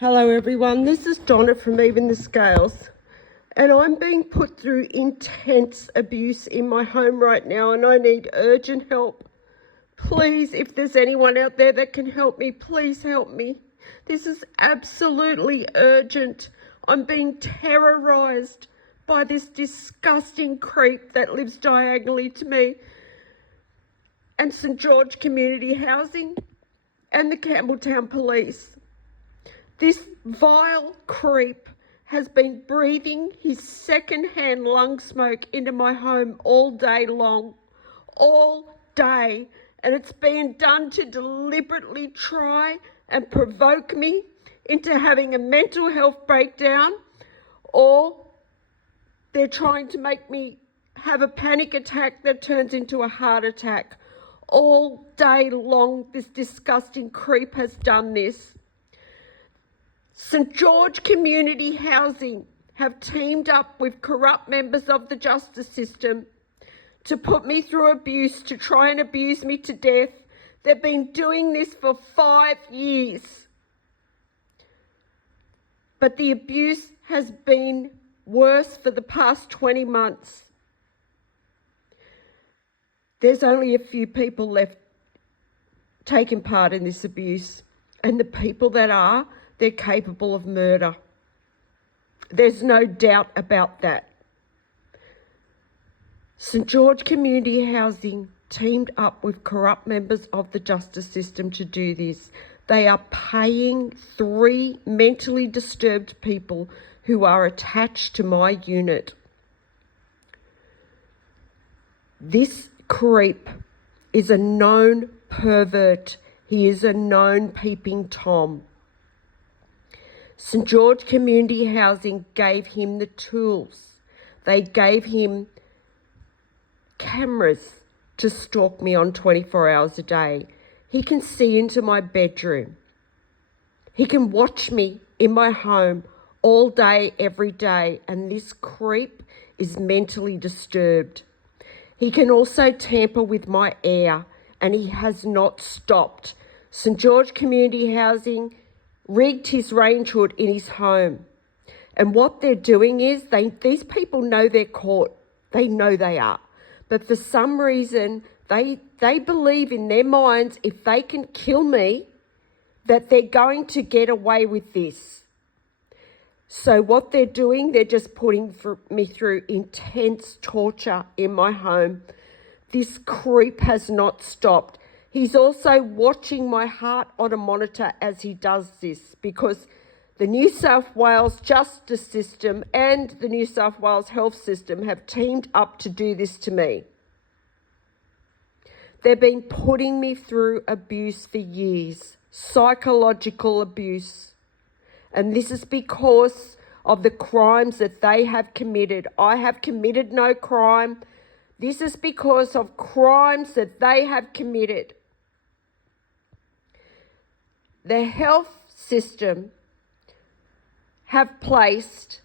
Hello everyone, this is Donna from Even the Scales, and I'm being put through intense abuse in my home right now and I need urgent help. Please, if there's anyone out there that can help me, please help me. This is absolutely urgent. I'm being terrorised by this disgusting creep that lives diagonally to me and St George Community Housing and the Campbelltown Police. This vile creep has been breathing his second-hand lung smoke into my home all day long, all day, and it's being done to deliberately try and provoke me into having a mental health breakdown, or they're trying to make me have a panic attack that turns into a heart attack. All day long, this disgusting creep has done this. St George Community Housing have teamed up with corrupt members of the justice system to put me through abuse, to try and abuse me to death. They've been doing this for 5 years. But the abuse has been worse for the past 20 months. There's only a few people left taking part in this abuse, and the people that are, they're capable of murder. There's no doubt about that. St George Community Housing teamed up with corrupt members of the justice system to do this. They are paying 3 mentally disturbed people who are attached to my unit. This creep is a known pervert. He is a known peeping Tom. St George Community Housing gave him the tools. They gave him cameras to stalk me on 24 hours a day. He can see into my bedroom. He can watch me in my home all day, every day, and this creep is mentally disturbed. He can also tamper with my air, and he has not stopped. St George Community Housing rigged his range hood in his home. And what they're doing is, these people know they're caught. They know they are. But for some reason, they believe in their minds, if they can kill me, that they're going to get away with this. So what they're doing, they're just putting me through intense torture in my home. This creep has not stopped. He's also watching my heart on a monitor as he does this, because the New South Wales Justice System and the New South Wales Health System have teamed up to do this to me. They've been putting me through abuse for years, psychological abuse. And this is because of the crimes that they have committed. I have committed no crime. This is because of crimes that they have committed. The health system have placed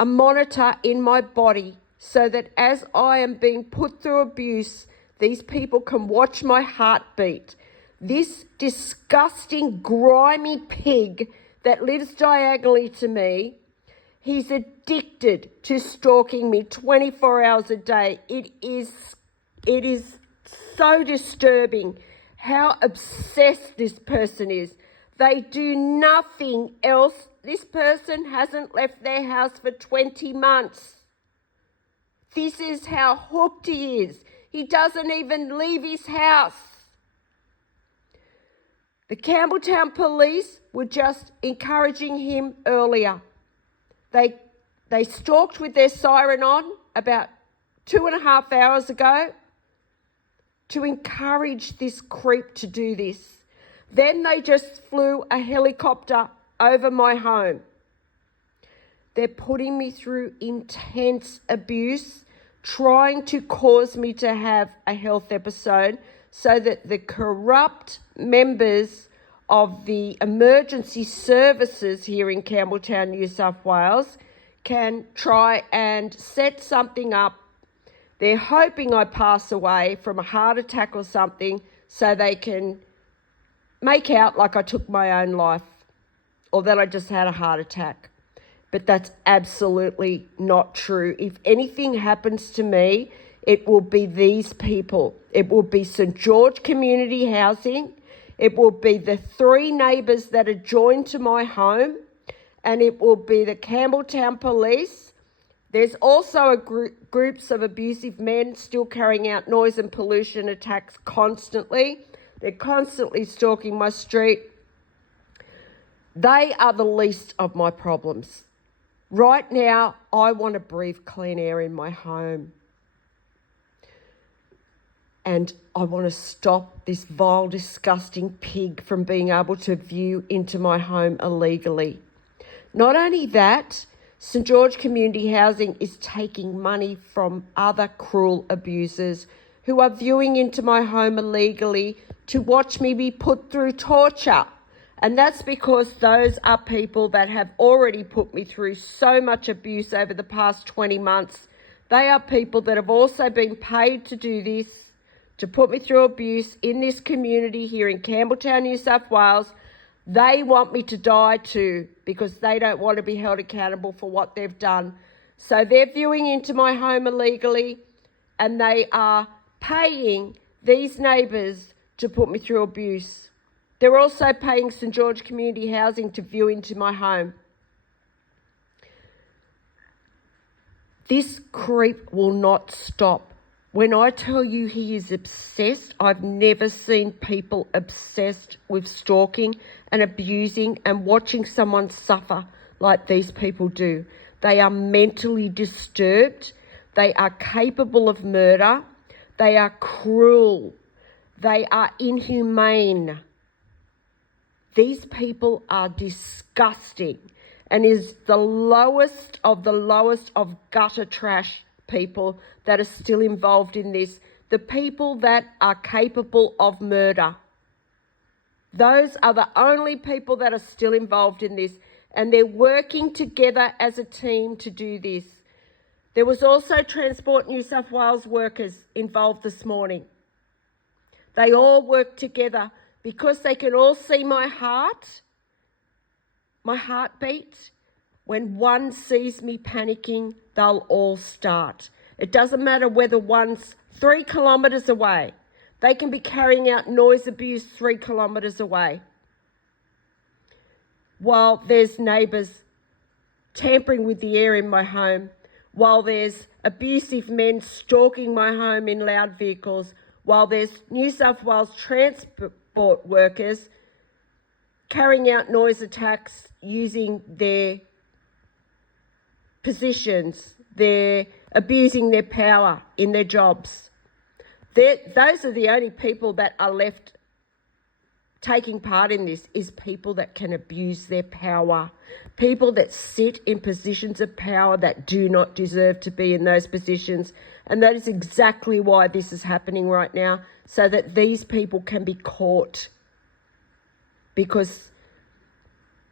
a monitor in my body so that as I am being put through abuse, these people can watch my heartbeat. This disgusting, grimy pig that lives diagonally to me, he's addicted to stalking me 24 hours a day. It is so disturbing how obsessed this person is. They do nothing else. This person hasn't left their house for 20 months. This is how hooked he is. He doesn't even leave his house. The Campbelltown Police were just encouraging him earlier. They stalked with their siren on about 2.5 hours ago to encourage this creep to do this. Then they just flew a helicopter over my home. They're putting me through intense abuse, trying to cause me to have a health episode so that the corrupt members of the emergency services here in Campbelltown, New South Wales, can try and set something up. They're hoping I pass away from a heart attack or something so they can make out like I took my own life. or that I just had a heart attack. But that's absolutely not true. If anything happens to me, it will be these people. It will be St. George Community Housing. It will be the 3 neighbours that are joined to my home. And it will be the Campbelltown Police. There's also groups of abusive men still carrying out noise and pollution attacks constantly. They're constantly stalking my street. They are the least of my problems. Right now, I want to breathe clean air in my home. And I want to stop this vile, disgusting pig from being able to view into my home illegally. Not only that, St. George Community Housing is taking money from other cruel abusers who are viewing into my home illegally to watch me be put through torture. And that's because those are people that have already put me through so much abuse over the past 20 months. They are people that have also been paid to do this, to put me through abuse in this community here in Campbelltown, New South Wales. They want me to die too because they don't want to be held accountable for what they've done. So they're viewing into my home illegally and they are paying these neighbours to put me through abuse. They're also paying St. George Community Housing to view into my home. This creep will not stop. When I tell you he is obsessed, I've never seen people obsessed with stalking and abusing and watching someone suffer like these people do. They are mentally disturbed. They are capable of murder. They are cruel. They are inhumane. These people are disgusting and is the lowest of gutter trash people that are still involved in this. The people that are capable of murder. Those are the only people that are still involved in this, and they're working together as a team to do this. There was also Transport New South Wales workers involved this morning. They all work together because they can all see my heartbeat. When one sees me panicking, they'll all start. It doesn't matter whether one's 3 kilometres away. They can be carrying out noise abuse 3 kilometres away. While there's neighbours tampering with the air in my home, while there's abusive men stalking my home in loud vehicles, while there's New South Wales transport workers carrying out noise attacks using their positions, they're abusing their power in their jobs. Those are the only people that are left taking part in this, is people that can abuse their power, people that sit in positions of power that do not deserve to be in those positions. And that is exactly why this is happening right now, so that these people can be caught, because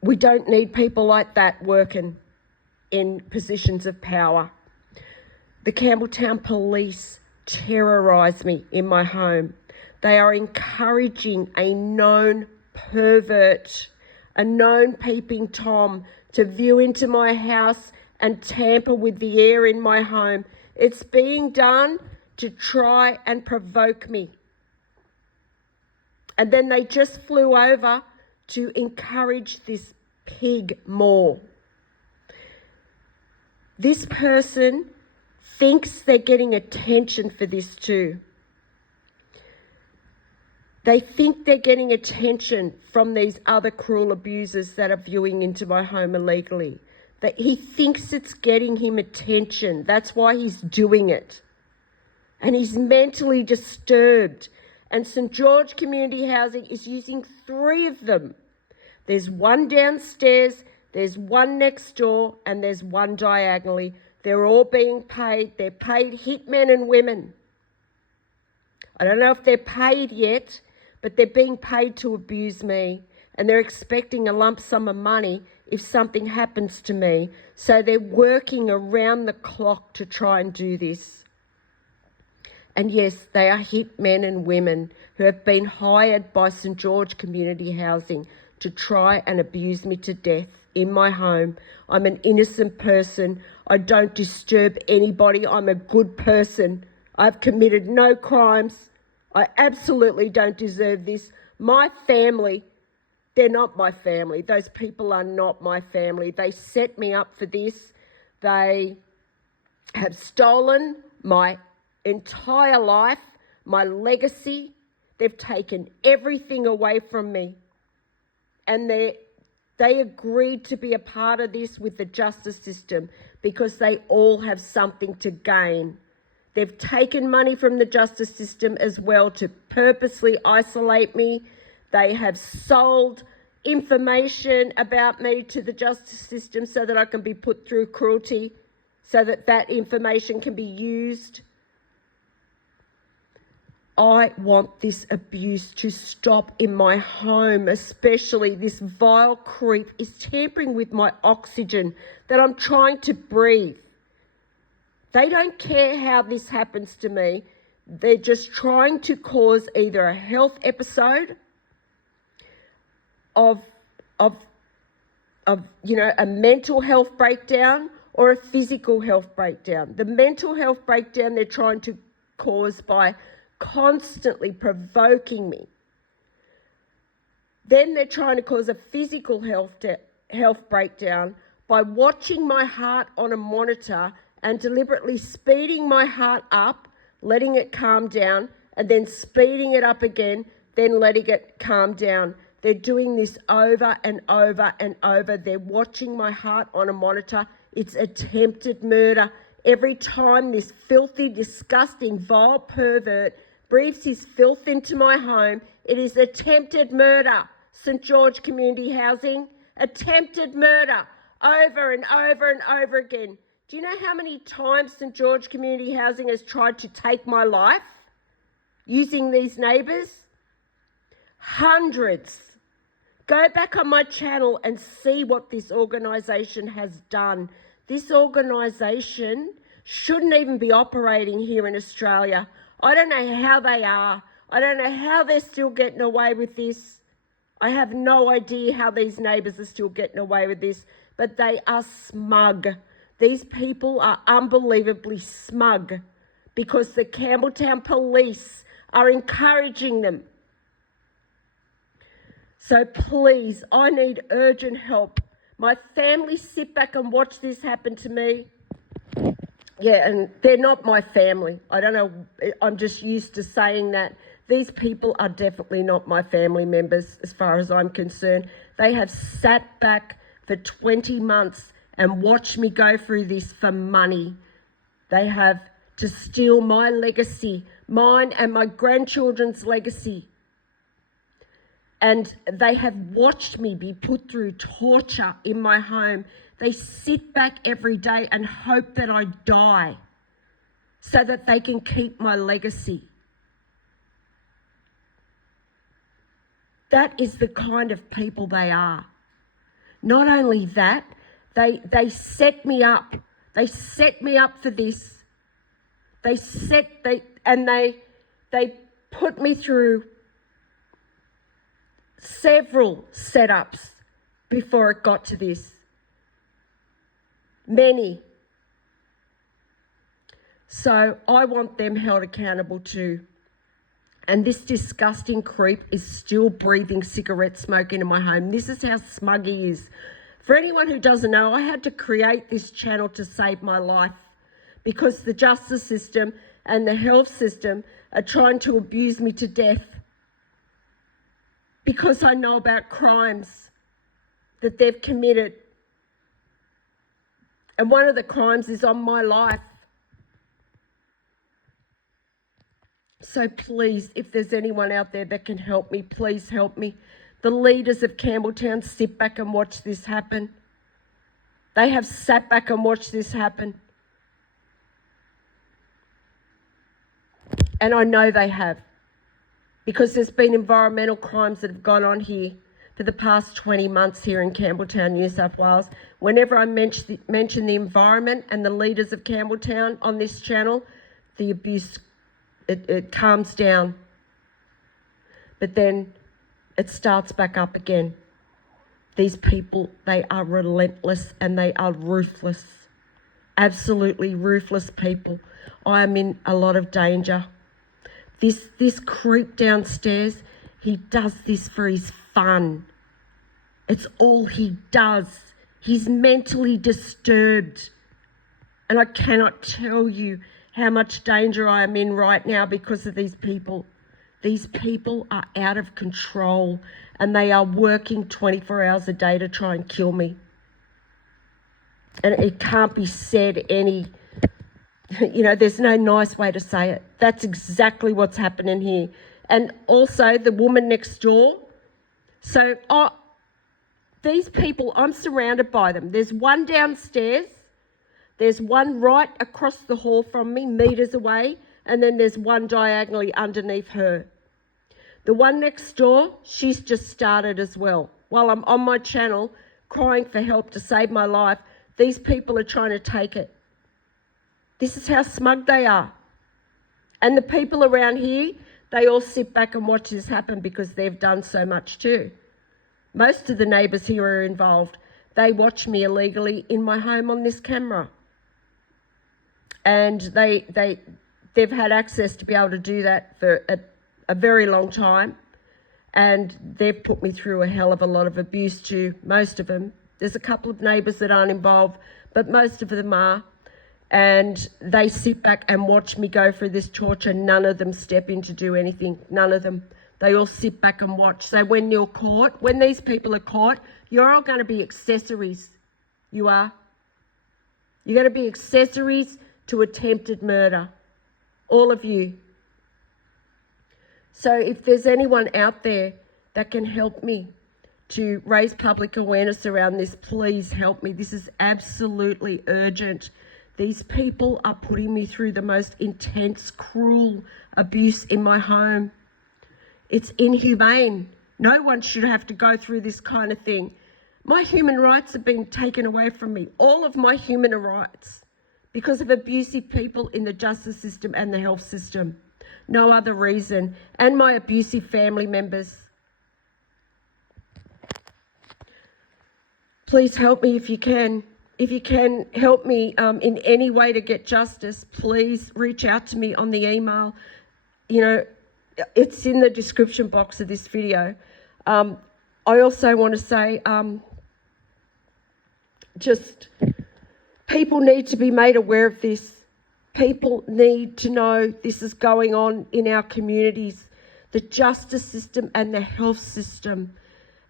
we don't need people like that working in positions of power. The Campbelltown Police terrorise me in my home. They are encouraging a known pervert, a known peeping Tom, to view into my house and tamper with the air in my home. It's being done to try and provoke me. And then they just flew over to encourage this pig more. This person thinks they're getting attention for this too. They think they're getting attention from these other cruel abusers that are viewing into my home illegally. That he thinks it's getting him attention. That's why he's doing it. And he's mentally disturbed. And St. George Community Housing is using 3 of them. There's one downstairs, there's one next door, and there's one diagonally. They're all being paid. They're paid hitmen and women. I don't know if they're paid yet, but they're being paid to abuse me, and they're expecting a lump sum of money if something happens to me. So they're working around the clock to try and do this. And yes, they are hit men and women who have been hired by St. George Community Housing to try and abuse me to death in my home. I'm an innocent person. I don't disturb anybody. I'm a good person. I've committed no crimes. I absolutely don't deserve this. My family, they're not my family. Those people are not my family. They set me up for this. They have stolen my entire life, my legacy. They've taken everything away from me. And they agreed to be a part of this with the justice system because they all have something to gain. They've taken money from the justice system as well to purposely isolate me. They have sold information about me to the justice system so that I can be put through cruelty, so that that information can be used. I want this abuse to stop in my home, especially this vile creep is tampering with my oxygen that I'm trying to breathe. They don't care how this happens to me. They're just trying to cause either a health episode of a mental health breakdown or a physical health breakdown. The mental health breakdown they're trying to cause by constantly provoking me. Then they're trying to cause a physical health breakdown by watching my heart on a monitor and deliberately speeding my heart up, letting it calm down, and then speeding it up again, then letting it calm down. They're doing this over and over and over. They're watching my heart on a monitor. It's attempted murder. Every time this filthy, disgusting, vile pervert breathes his filth into my home, it is attempted murder. St. George Community Housing, attempted murder, over and over and over again. Do you know how many times St. George Community Housing has tried to take my life using these neighbours? Hundreds. Go back on my channel and see what this organisation has done. This organisation shouldn't even be operating here in Australia. I don't know how they are. I don't know how they're still getting away with this. I have no idea how these neighbours are still getting away with this, but they are smug. These people are unbelievably smug because the Campbelltown police are encouraging them. So please, I need urgent help. My family sit back and watch this happen to me. Yeah, and they're not my family. I don't know, I'm just used to saying that. These people are definitely not my family members as far as I'm concerned. They have sat back for 20 months and watched me go through this for money. They have to steal my legacy, mine and my grandchildren's legacy. And they have watched me be put through torture in my home. They sit back every day and hope that I die so that they can keep my legacy. That is the kind of people they are. Not only that, they set me up. They set me up for this. They put me through several setups before it got to this. Many. So I want them held accountable too. And this disgusting creep is still breathing cigarette smoke into my home. This is how smug he is. For anyone who doesn't know, I had to create this channel to save my life because the justice system and the health system are trying to abuse me to death because I know about crimes that they've committed. And one of the crimes is on my life. So please, if there's anyone out there that can help me, please help me. The leaders of Campbelltown sit back and watch this happen. They have sat back and watched this happen. And I know they have, because there's been environmental crimes that have gone on here for the past 20 months here in Campbelltown, New South Wales. Whenever I mention the environment and the leaders of Campbelltown on this channel, the abuse, it calms down. But then it starts back up again. These people, they are relentless and they are ruthless. Absolutely ruthless people. I am in a lot of danger. This creep downstairs, he does this for his fun. It's all he does. He's mentally disturbed. And I cannot tell you how much danger I am in right now because of these people. These people are out of control and they are working 24 hours a day to try and kill me. And it can't be said any, there's no nice way to say it. That's exactly what's happening here. And also the woman next door. So these people, I'm surrounded by them. There's one downstairs. There's one right across the hall from me, meters away. And then there's one diagonally underneath her. The one next door, she's just started as well. While I'm on my channel crying for help to save my life, these people are trying to take it. This is how smug they are. And the people around here, they all sit back and watch this happen because they've done so much too. Most of the neighbours here are involved. They watch me illegally in my home on this camera. And they've had access to be able to do that for a very long time. And they've put me through a hell of a lot of abuse too, most of them. There's a couple of neighbours that aren't involved, but most of them are. And they sit back and watch me go through this torture. None of them step in to do anything. None of them. They all sit back and watch. So when you're caught, when these people are caught, you're all going to be accessories. You are. You're going to be accessories to attempted murder. All of you. So if there's anyone out there that can help me to raise public awareness around this, please help me. This is absolutely urgent. These people are putting me through the most intense, cruel abuse in my home. It's inhumane. No one should have to go through this kind of thing. My human rights have been taken away from me. All of my human rights because of abusive people in the justice system and the health system. No other reason. And my abusive family members. Please help me if you can. If you can help me in any way to get justice, please reach out to me on the email. It's in the description box of this video. I also want to say, people need to be made aware of this. People need to know this is going on in our communities. The justice system and the health system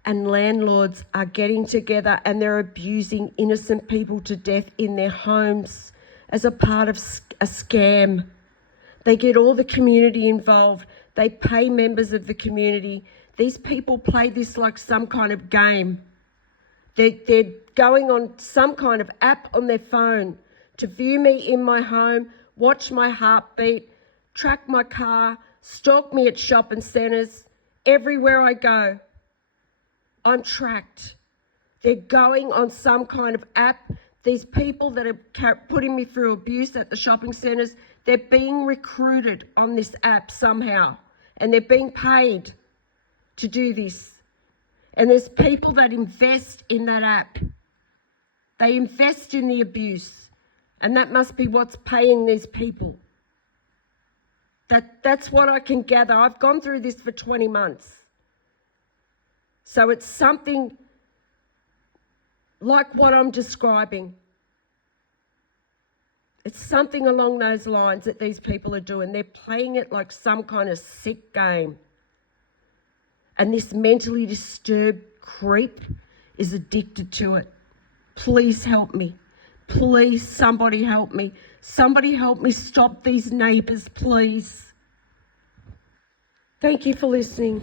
and landlords are getting together and they're abusing innocent people to death in their homes as a part of a scam. They get all the community involved. They pay members of the community. These people play this like some kind of game. They're going on some kind of app on their phone to view me in my home, watch my heartbeat, track my car, stalk me at shopping centres. Everywhere I go, I'm tracked. They're going on some kind of app. These people that are putting me through abuse at the shopping centres, they're being recruited on this app somehow. And they're being paid to do this. And there's people that invest in that app. They invest in the abuse. And that must be what's paying these people. That's what I can gather. I've gone through this for 20 months. So it's something like what I'm describing. It's something along those lines that these people are doing. They're playing it like some kind of sick game. And this mentally disturbed creep is addicted to it. Please help me. Please, somebody help me. Somebody help me stop these neighbours, please. Thank you for listening.